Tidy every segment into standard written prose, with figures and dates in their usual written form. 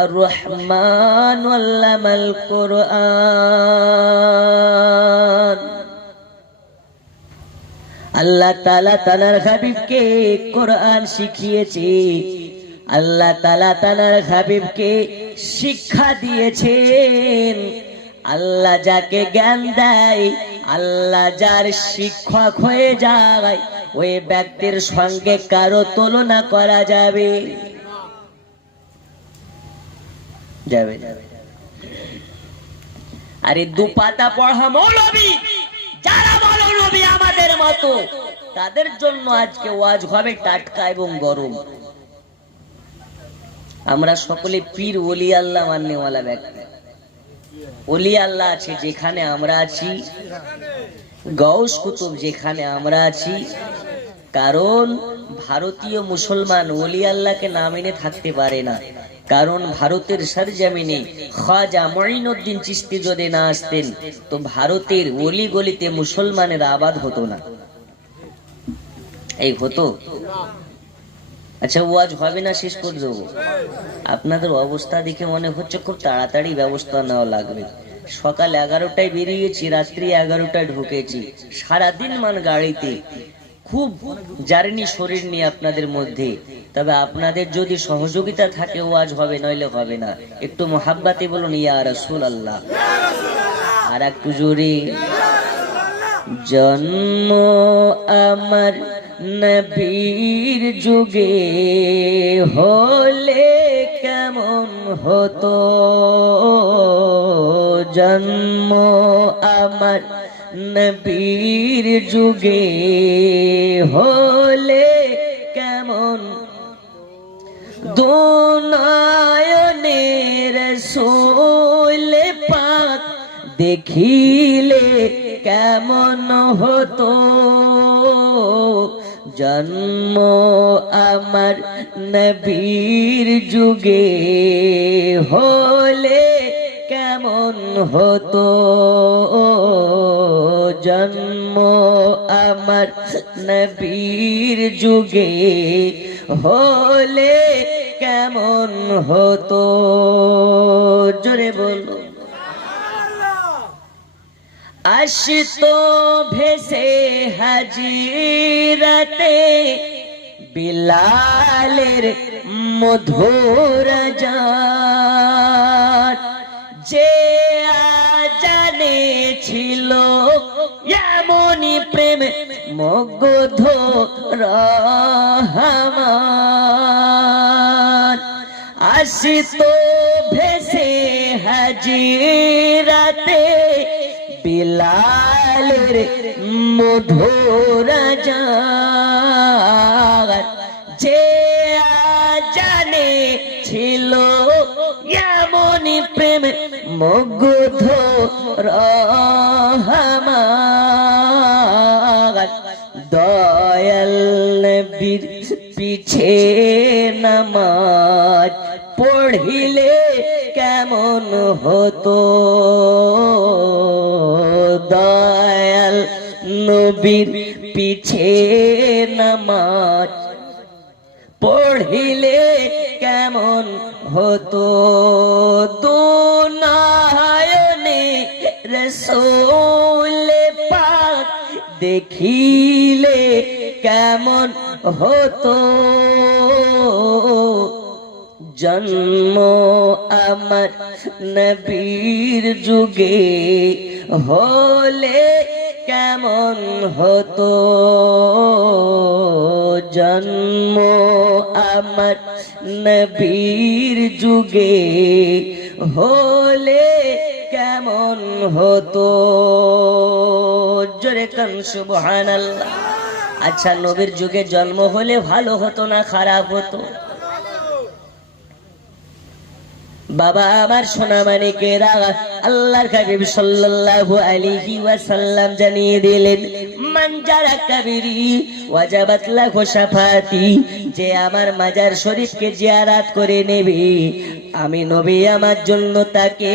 আর-রহমান আল্লামাল কুরআন। আল্লাহ তাআলা তাআলার হাবিবকে কোরআন শিখিয়েছে। আল্লাহ তাআলা তাআলার হাবিবকে শিক্ষা দিয়েছেন। আল্লাহ যাকে জ্ঞান দেয়, আল্লাহ যার শিক্ষক হয়ে যায়, ওই ব্যক্তির সঙ্গে কারো তুলনা করা যাবে যাবে আরে দুপাতা পড়া মৌলবী যারা বলো নবী আমাদের মতো, তাদের জন্য আজকে ওয়াজ হবে টাটকা এবং গরম। আমরা সকলে পীর ওলি আল্লাহ মাননেওয়ালা ব্যক্তি। ওলি আল্লাহ আছে যেখানে আমরা আছি, গাউস কুতুব যেখানে আমরা আছি। কারণ ভারতীয় মুসলমান ওলি আল্লাহকে না মেনে থাকতে পারে না। কারণ ভারতের সরজমিনে খাজা মুঈনুদ্দিন চিশতি যদি না আসতেন তো ভারতের ওলি গলিতে মুসলমানের আবাদ হতো না। এই হতো। আচ্ছা ওয়াজ হবে না, শেষ করে দেবো। আপনাদের অবস্থা দেখে মনে হচ্ছে খুব তাড়াতাড়ি ব্যবস্থা নেওয়া লাগবে। সকাল 11টায় বেরিয়েছি, রাত্রি 11টায় ঢুকেছি, সারাদিন মান গাড়িতে, খুব জার্নি শরীর নিয়ে আপনাদের মধ্যে। তবে আপনাদের যদি সহযোগিতা থাকে ওয়াজ হবে, নইলে হবে না। একটু মোহাব্বতে বলুন ইয়া রাসূলুল্লাহ। আর একটু জোরে। জন্ম আমার নবীর যুগে হলে কেমন হতো, জন্ম আমার নবীর যুগে হলে কেমন, দুনয়নের রাসূল পাক দেখিলে কেমন হতো, জন্ম আমার নবীর যুগে হলে কেমন হতো, জন্ম আমার নবীর যুগে হলে কেমন হতো। জোরে বলো। আসতো ভেসে হাজিরাতে বিলালের মধুর জান, যে আজানে ছিল এমনই প্রেম মুগ্ধ রহমান। আসতো ভেসে হাজিরাতে বিলালের মধুর জান, যে আজানে ছিল এমনই প্রেম মুগ্ধ রহমান। দয়াল নবীর পিছে নামাজ পড়িলে কেমন হতো, দয়াল নবীর পিছে নামাজ পড়িলে কেমন হতো, দুনয়নে রাসূল পাক দেখিলে কেমন হতো, জন্ম আমার নবীর যুগে হলে কেমন হতো, জন্ম আমার নবীর যুগে হলে কেমন হতো। জোরে কান সুবহানাল্লাহ। আচ্ছা নবীর যুগে জন্ম হলে ভালো হতো না খারাপ হতো? বাবা আমার সোনা মানিকেরা, আল্লাহর হাবিব সাল্লাল্লাহু আলাইহি ওয়াসাল্লাম জানিয়ে দিলেন, মান যারা কাবিরি ওয়াজাবাত লাহু শাফাতি, যে আমার মাজার শরীফকে জিয়ারত করে নেবে, আমি নবী আমার জন্য তাকে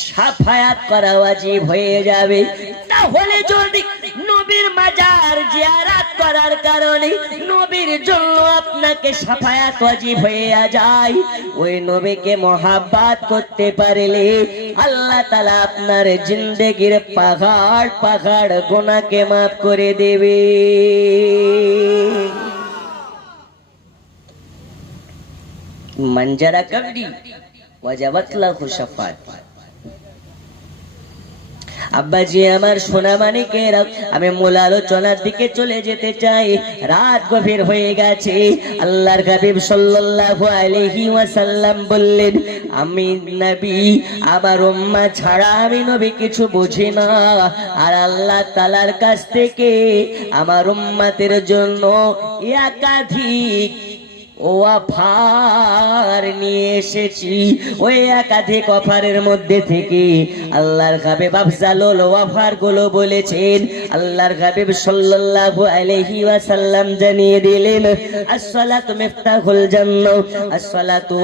শাফায়াত করা ওয়াজিব হয়ে যাবে। তাহলে যদি নবীর মাজার জিয়ারত করার কারণে নবীর জন্য আপনাকে সাফায়াত ওয়াজিব হয়ে যায়। ওই নবীকে মহাব্বত করতে পারলে আল্লাহ তাআলা আপনার জিন্দেগির পাহাড় পাহাড় গুনাহকে মাফ করে দেবে। মঞ্জারা কবরি ওয়াজাবাত লাহু শাফাত। আব্বাজি আমার সোনা মানিকেরা, আমি মূল আলোচনার দিকে চলে যেতে চাই। রাত গভীর হয়ে গেছে। আল্লাহর হাবিব সাল্লাল্লাহু আলাইহি ওয়াসাল্লাম বললেন, আমি নবী, আমার উম্মাহ ছাড়া আমি নবী কিছু বুঝি না। আর আল্লাহ তাআলার কাছ থেকে আমার উম্মতের জন্য একাধিক অফার নিয়ে এসেছি। ওই একাধিক অফারের মধ্যে থেকে আল্লাহর হাবিব আফজালুল অফার গুলো বলেছেন। আল্লাহর হাবিব সাল্লাল্লাহু আলাইহি ওয়াসাল্লাম জানিয়ে দিলেন, আসসালাতু মিফতাহুল জান্নাহ, আসসালাতু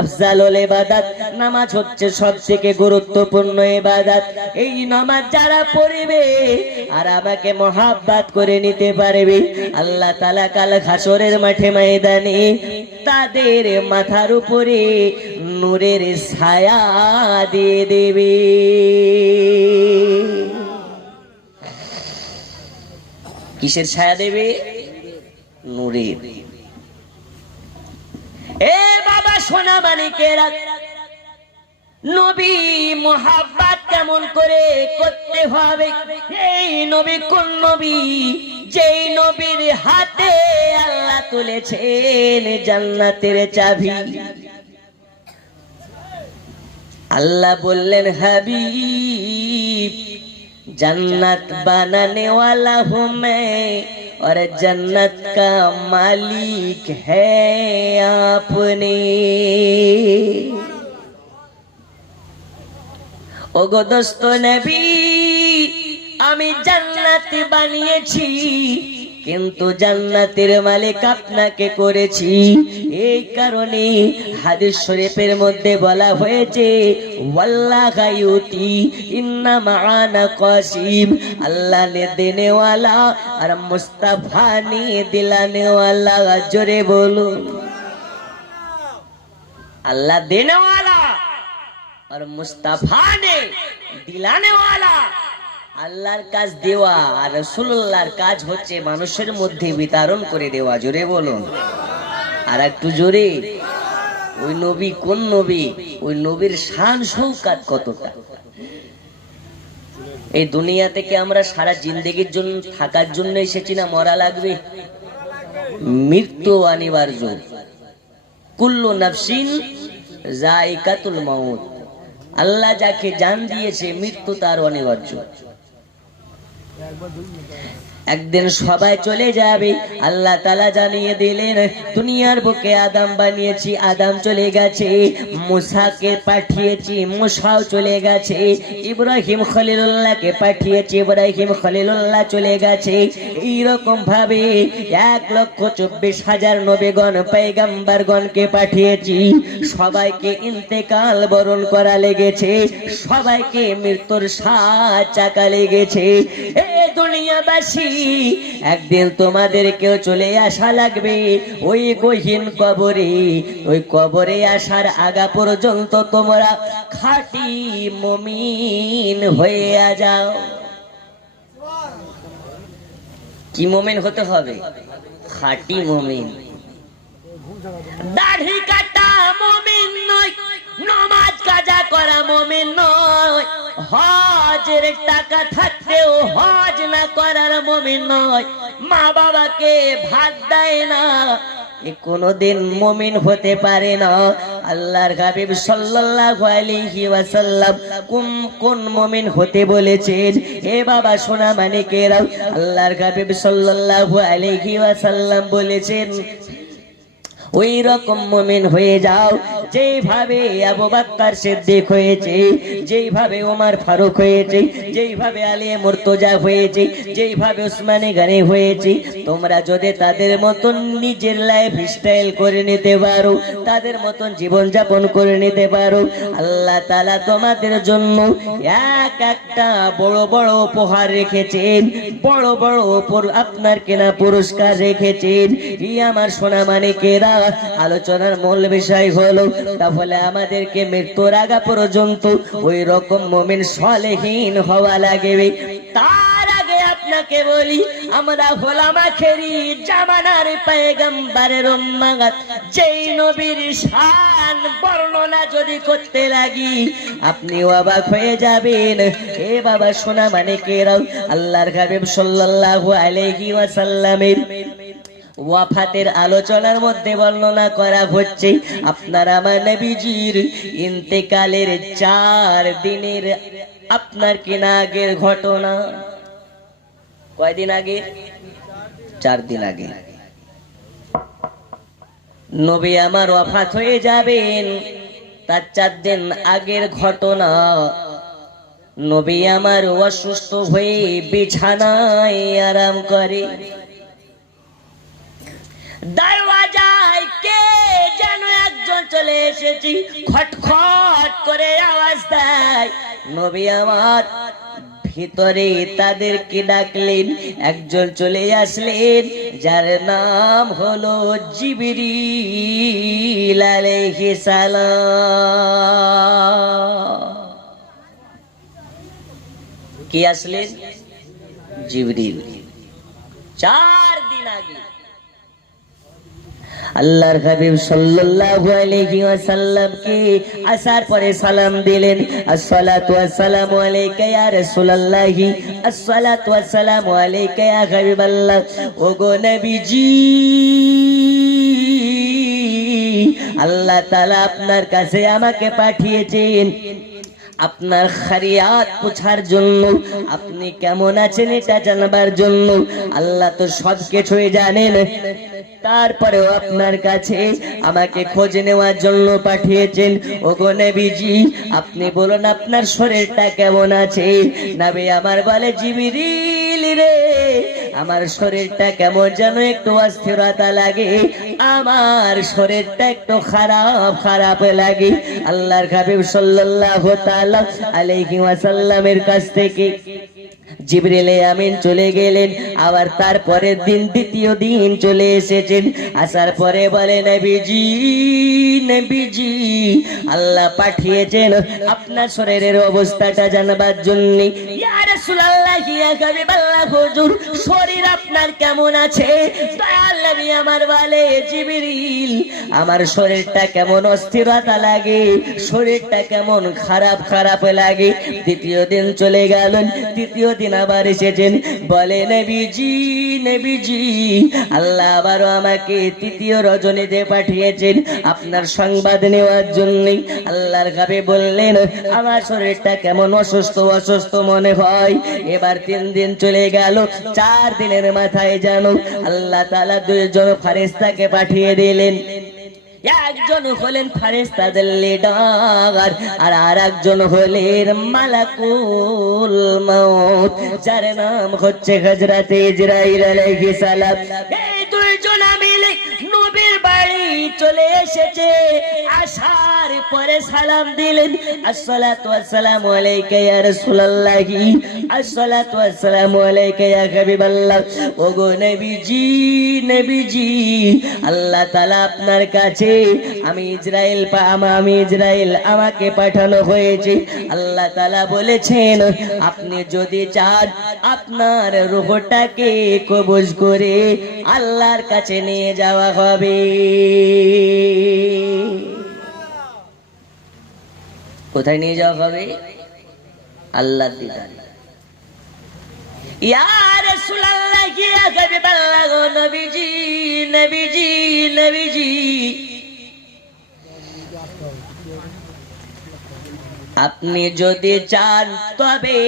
আফজালুল ইবাদাত। নামাজ হচ্ছে সবথেকে গুরুত্বপূর্ণ ইবাদত। এই নামাজ যারা পড়বে আর আমাকে মহাব্বত করে নিতে পারবে, আল্লাহ তাআলা কাল হাসরের মাঠে ময়দানে তাদের মাথার উপরে নূরের ছায়া দিয়ে দেবে। কিসের ছায়া দেবে? নূরের। এ বাবা সোনা মানিকেরা, নবী মুহাব্বত কেমন করে করতে হবে? এই নবী কোন নবী? যেই নবীর হাতে আল্লাহ তুলেছেন জান্নাতের চাবি। আল্লাহ বললেন, হাবিব, जन्नत बनाने वाला हूँ मैं और जन्नत का मालिक है आपने। ओगो दोस्तों नबी আমি জান্নাত বানিয়েছি কিন্তু জান্নাতের মালিক আপনাকে করেছি। এই কারণে হাদিস শরীফের মধ্যে বলা হয়েছে ওয়াল্লাহু ইউতি ইন্না মাআনা কাসিম, আল্লাহ ने देने वाला और मुस्तफा ने दिलाने वाला। जोरे बोलो, अल्लाह देने वाला और मुस्तफा ने दिलाने वाला। আল্লাহর কাজ দেওয়া আর রাসূলুল্লাহর কাজ হচ্ছে মানুষের মধ্যে বিতরণ করে দেওয়া। জোরে বলুন, আর একটু জোরে। ওই নবী কোন নবী? ওই নবীর শান শৌকত কতটা। এই দুনিয়া থেকে আমরা সারা জিন্দেগির জন্য থাকার জন্য এসেছি না মরা লাগবে? মৃত্যু অনিবার্য। কুল্লু নাফসিন যায়িকাতুল মাউত। আল্লাহ যাকে জান দিয়েছে মৃত্যু তার অনিবার্য। একদিন সবাই চলে যাবে। আল্লাহ তাআলা জানিয়ে দিলেন দুনিয়ার বুকে আদম বানিয়েছি, আদম চলে গেছে। মুসাকে পাঠিয়েছি, মুসাও চলে গেছে। ইব্রাহিম খলিলুল্লাহকে পাঠিয়েছি, ইব্রাহিম খলিলুল্লাহ চলে গেছে। এইরকম ভাবে 1,24,000 নবীগণ পয়গম্বরগণকে পাঠিয়েছি। সবাইকে ইন্তেকাল বরণ করা লেগেছে, সবাইকে মৃত্যুর সাত চাকা লেগেছে। দুনিয়াবাসী একদিন তোমাদেরকেও চলে আসা লাগবে ওই গহীন কবরে। ওই কবরে আসার আগা পর্যন্ত তোমরা খাঁটি মুমিন হয়ে যাও। কি মুমিন হতে হবে? খাঁটি মুমিন। দাড়ি কাটা মুমিন নয়, নামাজ কাজা করা মুমিন নয়, হজের টাকা থাকতেও হজ না করার মুমিন নয়, মা বাবাকে ভাত দেয় না, এ কোনদিন মুমিন হতে পারে না। আল্লাহর হাবিব সাল্লাল্লাহু আলাইহি ওয়াসাল্লাম কোন মুমিন হতে বলেছেন? হে বাবা সোনা মানিকেরা, আল্লাহর হাবিব সাল্লাল্লাহু আলাইহি ওয়াসাল্লাম বলেছেন ওই রকম মুমিন হয়ে যাও যেভাবে আবু বকর সিদ্দিক হয়েছে, যেভাবে ওমর ফারুক হয়েছে, যেভাবে আলী মুর্তজা হয়েছে, যেভাবে উসমানে গনি হয়েছে। তোমরা যদি তাদের মতন নিজের লাইফ স্টাইল করে নিতে পারো, তাদের মতন জীবন যাপন করে নিতে পারো, আল্লাহ তাআলা তোমাদের জন্য একটা বড় বড় উপহার রেখেছেন, বড় বড় আপনার কেনা পুরস্কার রেখেছেন। আমার সোনা মানিকেরা, আলোচনার মূল বিষয় হলো তাহলে আমাদেরকে মৃত্যুর আগে পর্যন্ত ওই রকম মুমিন সালেহীন হওয়া লাগবে। তার আগে আপনাকে বলি, আমরা হলাম আখেরি জামানার পয়গম্বরের উম্মত। যেই নবীর শান বর্ণনা যদি করতে লাগি আপনি অবাক হয়ে যাবেন। এ বাবা সোনা মানিকেরা, আল্লাহর হাবিব সাল্লাল্লাহু আলাইহি ওয়াসাল্লামের ওয়াফাতের আলোচনার মধ্যে বর্ণনা করা হচ্ছে আপনার আমার নবীজির ইন্তেকালের 4 দিনের আপনার কিনা আগের ঘটনা। কয়দিন আগে? 4 দিন আগে নবী আমার ওয়াফাত হয়ে যাবেন। তার 4 দিন আগের ঘটনা, নবী আমার অসুস্থ হয়ে বিছানায় আরাম করে। দরওয়াজায় কে যেন একজন চলে এসেছি, খটখট করে আওয়াজ দেয়। নবী আমার ভিতরে তাদেরকে ডাকলেন, একজন চলে আসলেন যার নাম হলো জিবরিল আলাইহিস সালাম। কি আসলেন? জিবরিল। 4 দিন আগে আল্লাহর হাবিব সাল্লাল্লাহু আলাইহি ওয়াসাল্লাম কে আসার পরে সালাম দিলেন, আসসালাতু ওয়াসসালামু আলাইকা ইয়া রাসূলুল্লাহি, আসসালাতু ওয়াসসালামু আলাইকা ইয়া হাবিবাল্লাহ। ওগো নবীজি, আল্লাহ তাআলা আপনার কাছে আমাকে পাঠিয়েছেন আপনার খারিয়াত পুছার জন্য, আপনি কেমন আছেন এটা জানবার জন্য। আল্লাহ তো সব কিছুই জানেন, তারপরেও আপনার কাছে আমাকে খোঁজ নেওয়ার জন্য পাঠিয়েছেন। ওগো নবীজি, আপনি বলুন আপনার শরীরটা কেমন আছে। নবী আমার বলে, জিবরিল রে, আমার শরীরটা কেমন যেন একটু অস্থিরতা লাগে, আমার শরীরটা একটু খারাপ খারাপ লাগে। আল্লাহর হাবিব সাল্লাল্লাহু তাআলা আলাইহি ওয়াসাল্লামের কাছ থেকে জিবরিল আমিন চলে গেলেন। আবার তারপরের দিন দ্বিতীয় দিন চলে এসেছেন। আসার পরে বলে, নবীজি নবীজি, আল্লাহ পাঠিয়েছেন আপনার শরীরের অবস্থাটা জানবার জন্য। ইয়া রাসূলুল্লাহ, ইয়া হাবিবাল্লাহ, হুজুর শরীর আপনার কেমন আছে? দয়াল নবী আমার বলে, জিবরিল আমার শরীরটা কেমন অস্থিরতা লাগে, শরীরটা কেমন খারাপ খারাপ লাগে। দ্বিতীয় দিন চলে গেলেন, তৃতীয় দিন আবার এসেছেন। বলে, নবীজি নবীজি, আল্লাহ আবারও আমাকে তৃতীয় রজনীতে পাঠিয়েছেন আপনার সংবাদ নেওয়ার জন্য। আল্লাহর হাবিব বললেন, আমার শরীরটা কেমন অসুস্থ অসুস্থ মনে হয়। এবার 3 দিন চলে গেল, 4 দিনের মাথায় জানো আল্লাহ তাআলা 2 জন ফেরেশতাকে পাঠিয়ে দিলেন। একজন হলেন ফেরেশতাদের লিডার, আর আরেকজন হলেন মালাকুল মউত, যার নাম হচ্ছে হযরত ইসরাঈল আলাইহিস সালাম। এই 2 জন মিলে নবীর বাড়ি চলে এসেছে। আসার পরে সালাম দিলেন, আসসালাতু ওয়াসসালামু আলাইকা ইয়া রাসূলুল্লাহি, আসসালাতু ওয়াসসালামু আলাইকা ইয়া হাবিবাল্লাহ। ওগো নবীজি নবীজি, আল্লাহ তাআলা আপনার কাছে আমি ইসরাইল আমাকে পাঠানো হয়েছে। আল্লাহ তাআলা বলেছেন, আপনি যদি চান আপনার রূহটাকে কবজ করে আল্লাহর কাছে নিয়ে যাওয়া হবে। কোথায় নিয়ে যাওয়া হবে? আল্লাহর দিদারে। ইয়া রাসূলুল্লাহ, ইয়া হাবিবাল্লাহ, নবীজি নবীজি নবীজি, আপনি যদি চান তবে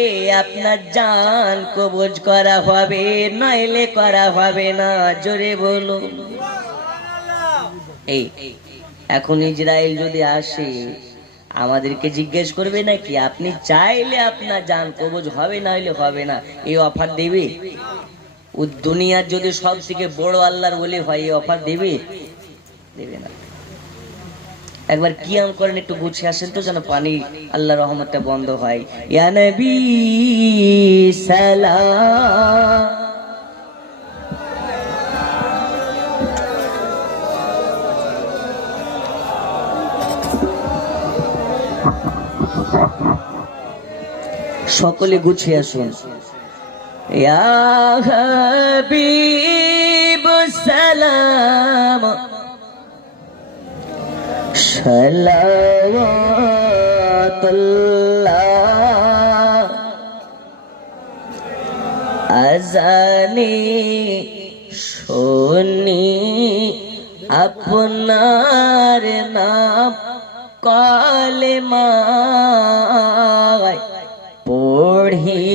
আপনার জান কবজ করা হবে, নইলে করা হবে না। জোরে বলুন। এই এখন ইজরাইল যদি আসে আমাদেরকে জিজ্ঞেস করবে নাকি আপনি চাইলে আপনার জান কবজ হবে না হইলে হবে না, এই অফার দেবে? ও দুনিয়ার যদি সব থেকে বড় আল্লাহর ওলি হয় এই অফার দেবে? দেবে না। একবার কিয়াম করেন, একটু গুছিয়ে আসেন তো যেন পানি আল্লাহ রহমতটা বন্ধ হয়। ইয়া নবী সালাম, সকলে গুছিয়ে আসুন। ইয়া হাবিব সালাম সালাওয়াতুল্লাহ আজানি শুনি আপনার নাম কালেমা পড়ি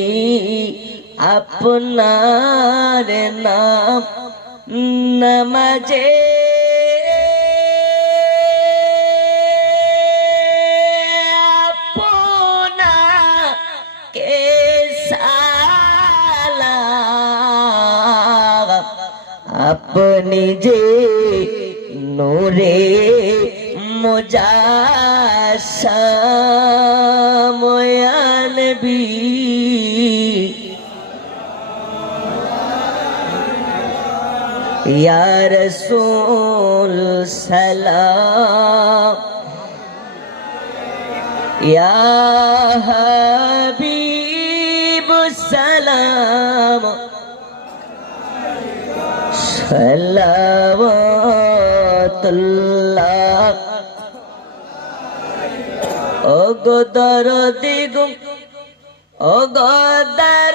আপনার নাম নমাজে আপনাকে সালাম, আপনি যে নূরে মুজাসসাম ইয়া নবী ইয়া রাসূল সালাম, ইয়া হাবিব সালাম সালাওয়াতুল্লাহ। ও গো দরদি গো, ও গো দরদি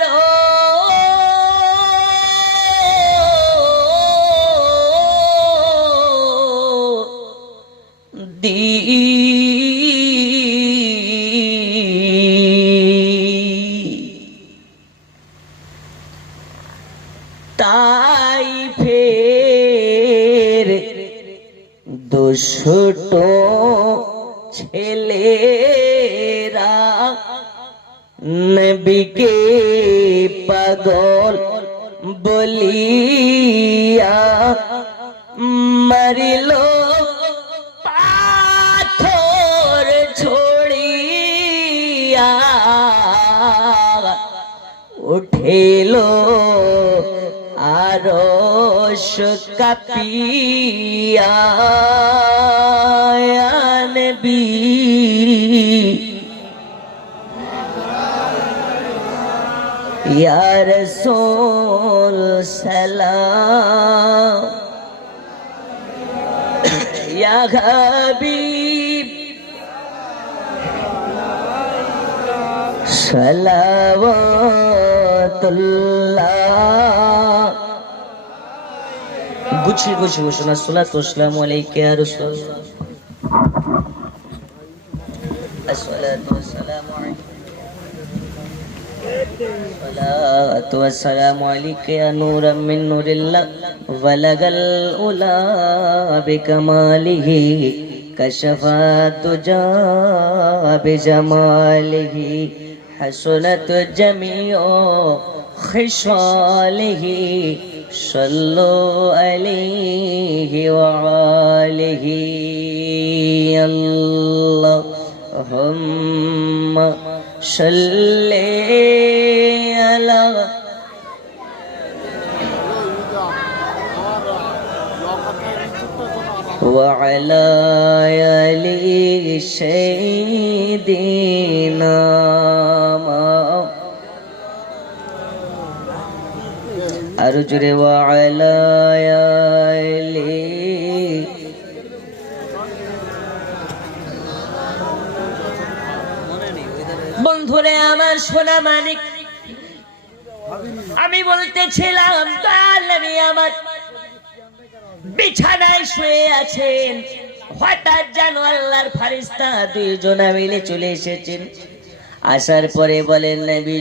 তাই ফের দুষ্ট ছেলেরা নবীকে পাগল বলিয়া মারিল পাথর ছড়িয়া, উঠিল আরশ কাঁপিয়া ইয়া নবী ইয়া রাসূল সালাম, ইয়া হাবিব সালাওয়াতুল্লাহ। গুছিয়ে গুছিয়ে বসুন। আসসালাতু ওয়াসসালামু আলাইকা ইয়া রাসূলুল্লাহ, আসসালাতু ওয়াসসালামু আলাইকা, আসসালাতু ওয়াসসালামু আলাইকা ইয়া নূরাম মিন নূরিল্লাহ, ওয়ালাগাল উলা বিকামালিহি কাশাফা তুজা বিজামালিহি হাসনাত জামিউ খিসালিহি সাল্লু আলাইহি ওয়া আলিহি আল্লাহুম্মা সাল্লি আলা ওয়া আলা আলি সাইয়্যিদিনা আর জোরে ওয়া আলা আলি। বন্ধুরে আমার সোনা মানিক, আমি বলতেছিলাম নবী আমার বিছানায় শুয়ে আছেন, হঠাৎ যেন আল্লাহর ফেরেশতা দুইজনা মিলে চলে এসেছেন। আসার পরে বলেন নবী